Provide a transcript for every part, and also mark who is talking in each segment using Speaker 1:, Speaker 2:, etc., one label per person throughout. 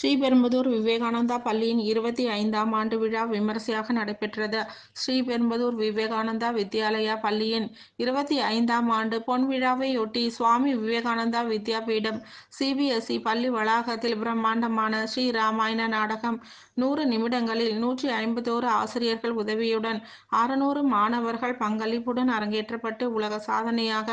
Speaker 1: ஸ்ரீபெரும்புதூர் விவேகானந்தா பள்ளியின் இருபத்தி ஐந்தாம் ஆண்டு விழா விமரிசையாக நடைபெற்றது. ஸ்ரீபெரும்புதூர் விவேகானந்தா வித்யாலயா பள்ளியின் இருபத்தி ஐந்தாம் ஆண்டு பொன் விழாவையொட்டி சுவாமி விவேகானந்தா வித்யாபீடம் சிபிஎஸ்இ பள்ளி வளாகத்தில் பிரம்மாண்டமான ஸ்ரீ ராமாயண நாடகம் நூறு நிமிடங்களில் நூற்றி ஐம்பத்தோரு ஆசிரியர்கள் உதவியுடன் அறுநூறு மாணவர்கள் பங்களிப்புடன் அரங்கேற்றப்பட்டு உலக சாதனையாக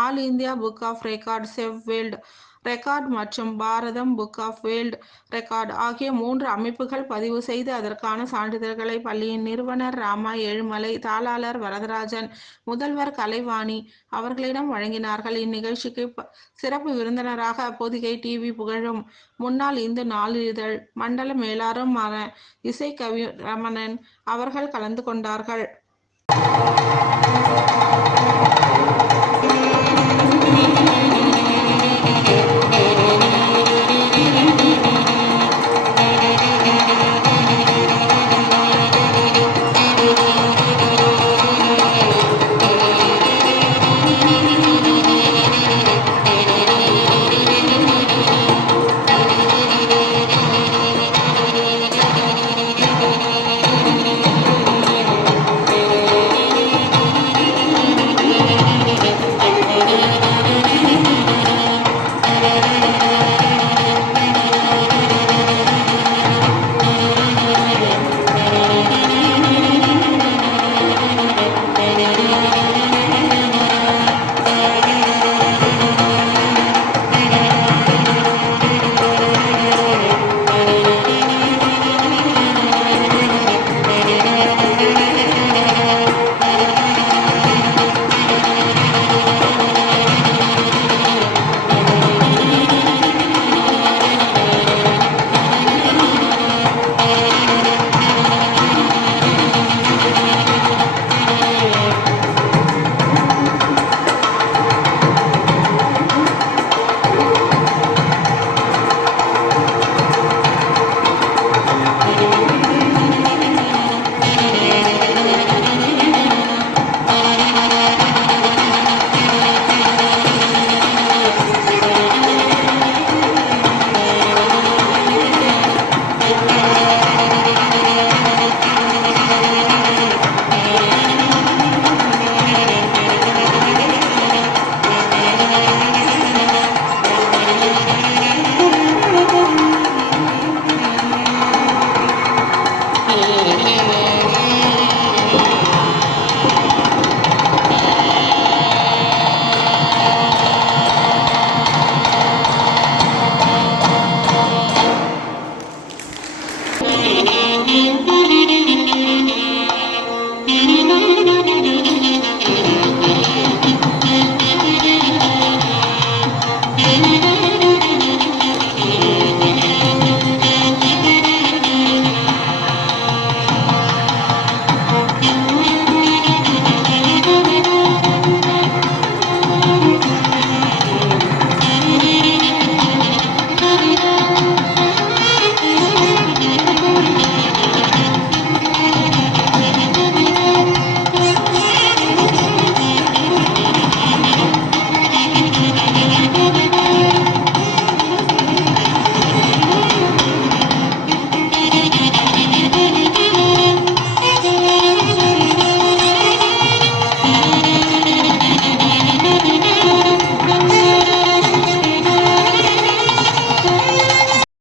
Speaker 1: all India book of record செவ்வேல்டு record மற்றும் Bharatham book of world record ஆகிய மூன்று அமைப்புகள் பதிவு செய்து அதற்கான சான்றிதழ்களை பள்ளியின் நிறுவனர் ராமா ஏழுமலை தாளாளர் வரதராஜன் முதல்வர் கலைவாணி அவர்களிடம் வழங்கினார்கள். இந்நிகழ்ச்சிக்கு ப- சிறப்பு விருந்தினராக அப்போதிகை டிவி புகழும் முன்னாள் இந்து நாளிதழ் மண்டல மேலாரும் இசைக்கவி ரமணன் அவர்கள் கலந்து கொண்டார்கள்.